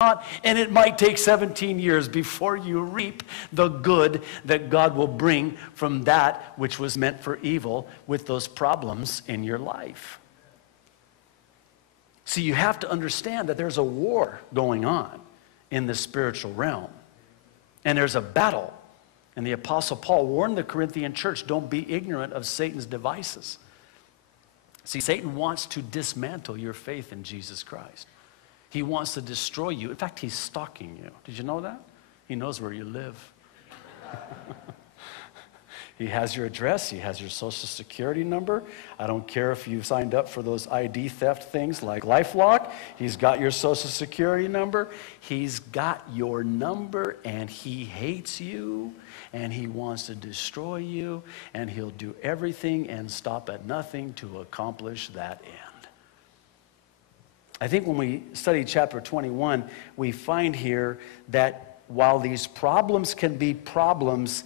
not, and it might take 17 years before you reap the good that God will bring from that which was meant for evil with those problems in your life. See, you have to understand that there's a war going on in the spiritual realm, and there's a battle. And the Apostle Paul warned the Corinthian church, don't be ignorant of Satan's devices. See, Satan wants to dismantle your faith in Jesus Christ. He wants to destroy you. In fact, he's stalking you. Did you know that? He knows where you live. He has your address. He has your social security number. I don't care if you've signed up for those ID theft things like LifeLock. He's got your social security number. He's got your number, and he hates you, and he wants to destroy you, and he'll do everything and stop at nothing to accomplish that end. I think when we study chapter 21, we find here that while these problems can be problems,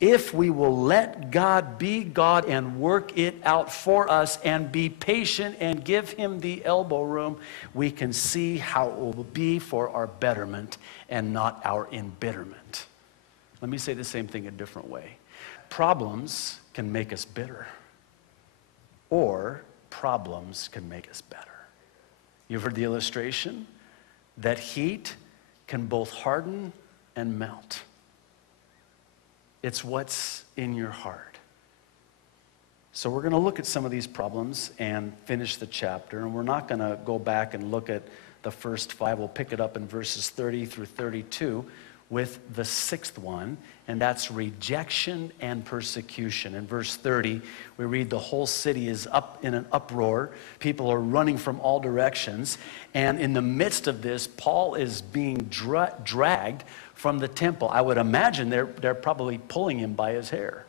if we will let God be God and work it out for us and be patient and give him the elbow room, we can see how it will be for our betterment and not our embitterment. Let me say the same thing a different way. Problems can make us bitter, or problems can make us better. You've heard the illustration that heat can both harden and melt. It's what's in your heart. So we're going to look at some of these problems and finish the chapter. And we're not going to go back and look at the first 5. We'll pick it up in verses 30 through 32 with the 6th one, and that's rejection and persecution. In verse 30, we read the whole city is up in an uproar. People are running from all directions. And in the midst of this, Paul is being dragged from the temple. I would imagine they're probably pulling him by his hair,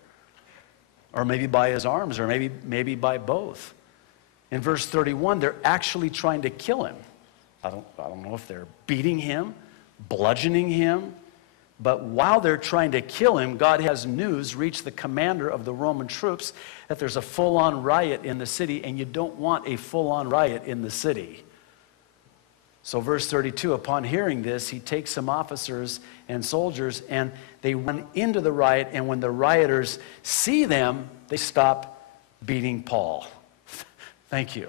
or maybe by his arms, or maybe by both. In verse 31, they're actually trying to kill him. I don't know if they're beating him, bludgeoning him, but while they're trying to kill him, God has news reach the commander of the Roman troops that there's a full-on riot in the city, and you don't want a full-on riot in the city. So verse 32, upon hearing this, he takes some officers and soldiers, and they run into the riot, and when the rioters see them, they stop beating Paul. Thank you.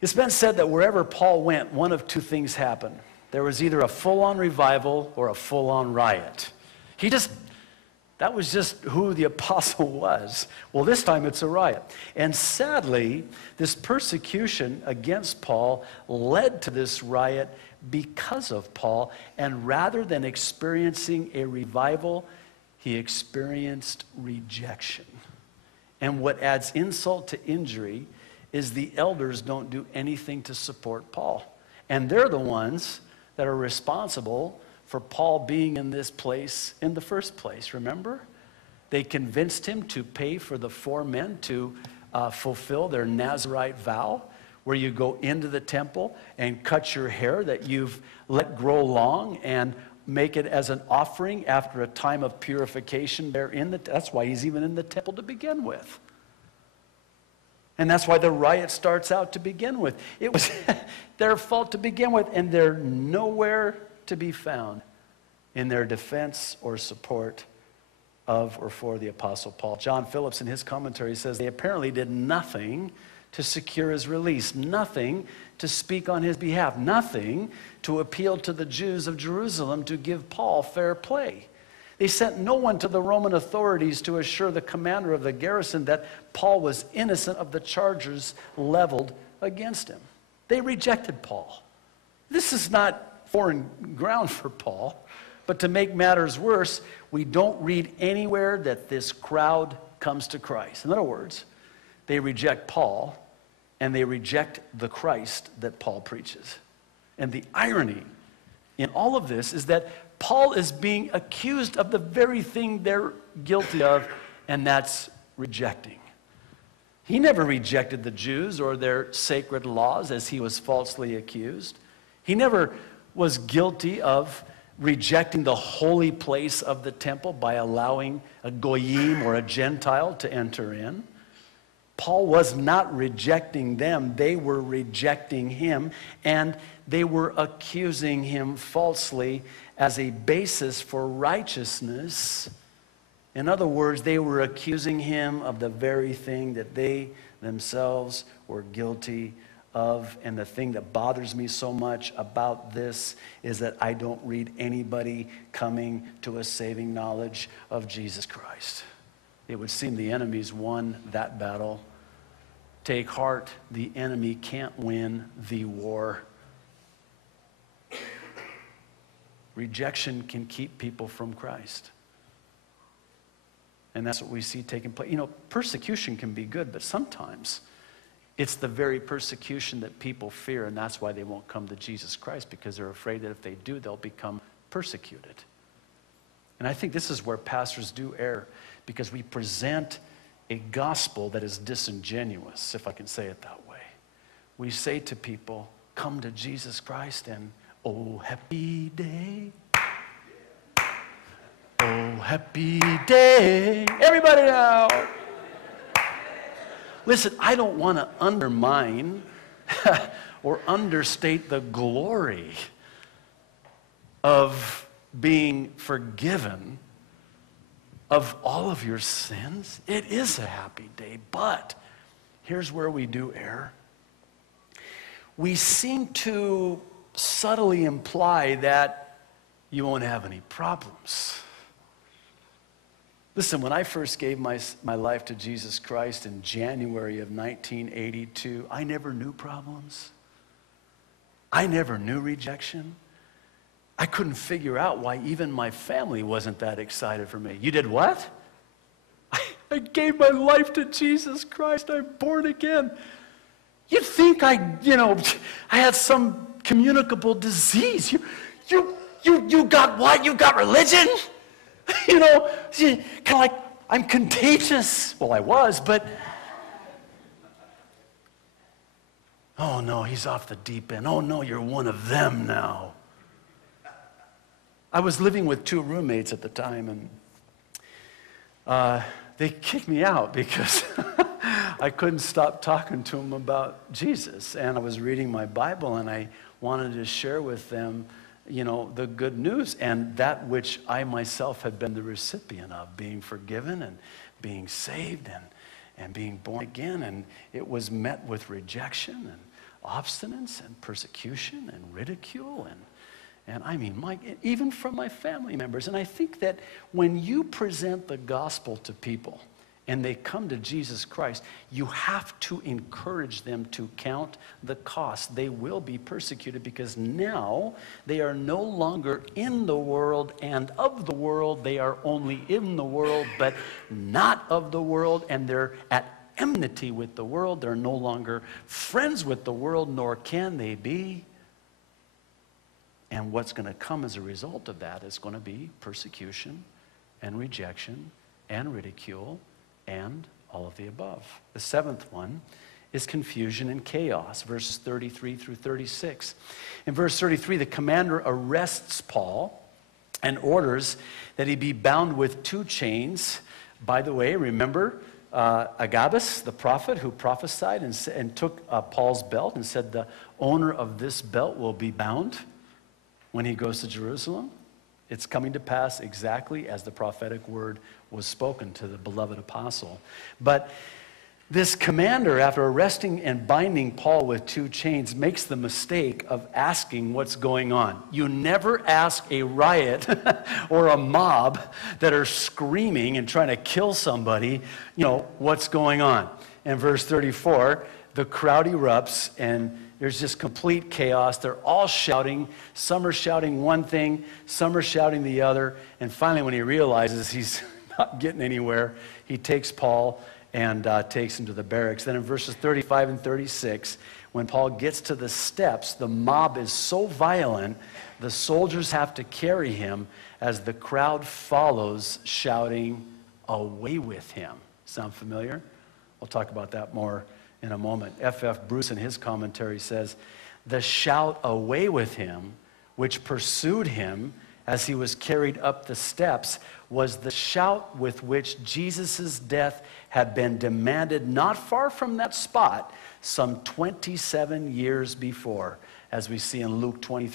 It's been said that wherever Paul went, one of two things happened. There was either a full-on revival or a full-on riot. That was just who the apostle was. Well, this time it's a riot. And sadly, this persecution against Paul led to this riot because of Paul. And rather than experiencing a revival, he experienced rejection. And what adds insult to injury is the elders don't do anything to support Paul. And they're the ones that are responsible for Paul being in this place in the first place, remember? They convinced him to pay for the 4 men to fulfill their Nazirite vow, where you go into the temple and cut your hair that you've let grow long and make it as an offering after a time of purification. That's why he's even in the temple to begin with. And that's why the riot starts out to begin with. It was their fault to begin with, and they're nowhere to be found in their defense or support of or for the Apostle Paul. John Phillips, in his commentary, says they apparently did nothing to secure his release, nothing to speak on his behalf, nothing to appeal to the Jews of Jerusalem to give Paul fair play. They sent no one to the Roman authorities to assure the commander of the garrison that Paul was innocent of the charges leveled against him. They rejected Paul. This is not foreign ground for Paul, but to make matters worse, we don't read anywhere that this crowd comes to Christ. In other words, they reject Paul, and they reject the Christ that Paul preaches. And the irony in all of this is that Paul is being accused of the very thing they're guilty of, and that's rejecting. He never rejected the Jews or their sacred laws as he was falsely accused. He never was guilty of rejecting the holy place of the temple by allowing a goyim or a Gentile to enter in. Paul was not rejecting them. They were rejecting him, and they were accusing him falsely as a basis for righteousness. In other words, they were accusing him of the very thing that they themselves were guilty of. And the thing that bothers me so much about this is that I don't read anybody coming to a saving knowledge of Jesus Christ. It would seem the enemy's won that battle. Take heart, the enemy can't win the war. Rejection can keep people from Christ. And that's what we see taking place. You know, persecution can be good, but sometimes it's the very persecution that people fear, and that's why they won't come to Jesus Christ, because they're afraid that if they do, they'll become persecuted. And I think this is where pastors do err, because we present a gospel that is disingenuous, if I can say it that way. We say to people, come to Jesus Christ, and oh, happy day. Oh, happy day. Everybody now. Listen, I don't want to undermine or understate the glory of being forgiven of all of your sins. It is a happy day, but here's where we do err. We seem to subtly imply that you won't have any problems. Listen, when I first gave my life to Jesus Christ in January of 1982, I never knew problems. I never knew rejection. I couldn't figure out why even my family wasn't that excited for me. You did what? I gave my life to Jesus Christ. I'm born again. You'd think I had some communicable disease. You got what? You got religion? Kind of like I'm contagious. Well, I was, but oh no, he's off the deep end. Oh no, you're one of them now. I was living with 2 roommates at the time, and they kicked me out because I couldn't stop talking to them about Jesus. And I was reading my Bible, and I wanted to share with them, the good news and that which I myself had been the recipient of, being forgiven and being saved and being born again. And it was met with rejection and obstinance and persecution and ridicule and I mean, even from my family members. And I think that when you present the gospel to people and they come to Jesus Christ, you have to encourage them to count the cost. They will be persecuted because now they are no longer in the world and of the world. They are only in the world, but not of the world, and they're at enmity with the world. They're no longer friends with the world, nor can they be. And what's going to come as a result of that is going to be persecution and rejection and ridicule and all of the above. The 7th one is confusion and chaos, verses 33 through 36. In verse 33, the commander arrests Paul and orders that he be bound with 2 chains. By the way, remember Agabus, the prophet, who prophesied and took Paul's belt and said, the owner of this belt will be bound when he goes to Jerusalem. It's coming to pass exactly as the prophetic word was spoken to the beloved apostle. But this commander, after arresting and binding Paul with 2 chains, makes the mistake of asking what's going on. You never ask a riot or a mob that are screaming and trying to kill somebody, what's going on. In verse 34, the crowd erupts and there's just complete chaos. They're all shouting. Some are shouting one thing, some are shouting the other. And finally, when he realizes he's not getting anywhere, he takes Paul and takes him to the barracks. Then in verses 35 and 36, when Paul gets to the steps, the mob is so violent, the soldiers have to carry him as the crowd follows, shouting, "Away with him." Sound familiar? We'll talk about that more in a moment. F.F. Bruce in his commentary says, the shout "away with him," which pursued him as he was carried up the steps, was the shout with which Jesus' death had been demanded not far from that spot some 27 years before, as we see in Luke 23.